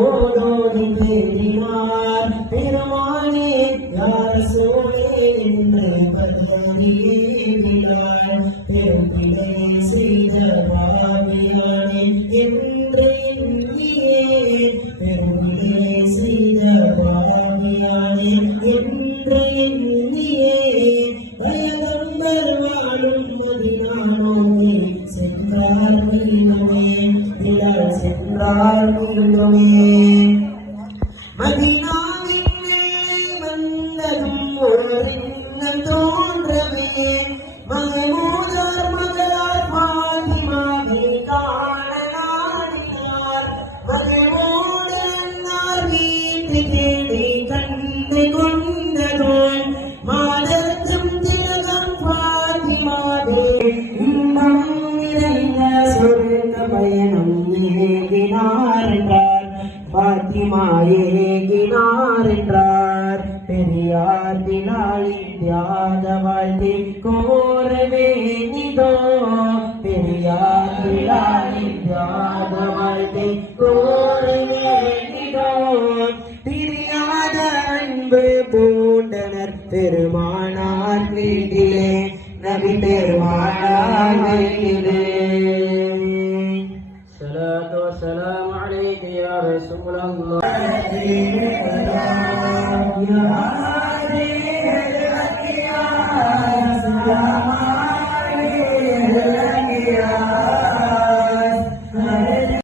ஓடோடி பேரினார் பெருமானே யார் சோழே என்று பதவியேறினார் பெரும்பிழை செய்த பாவியானே என்று எண்ணியே பெரும்பிழை செய்த பாவியானே என்று எண்ணியே பயகம்பர் வாழும் மதினானோமே சென்றார் மீனமே சென்றார் மீண்டுமே மதீனாவின் எல்லை வந்ததும் ஒரு எண்ணம் தோன்றவே மகமூதார் மகளார் பாத்திமாவை காண நாடினார் மகளோடு அன்னார் வீட்டு தேடி கண்டு கொண்டதும் மாதத்தும் திலகம் பாத்திமாவே இன்பம் நிறைந்த சொர்க்க பயணம் ஏகினார் என்றார் பாத்திமா ஏகினார் என்றார் பெரியார் பிலாலின் தியாக வாழ்த்தி கோரவே நிதோ பெரியார் பிலாலின் தியாக வாழ்த்தி கோரவே நிதோ பிரியாத அன்பு பூண்டனர் பெருமானார் வீட்டிலே நபி பெருமானார் வீட்டிலே الصلاة والسلام عليك يا رسول الله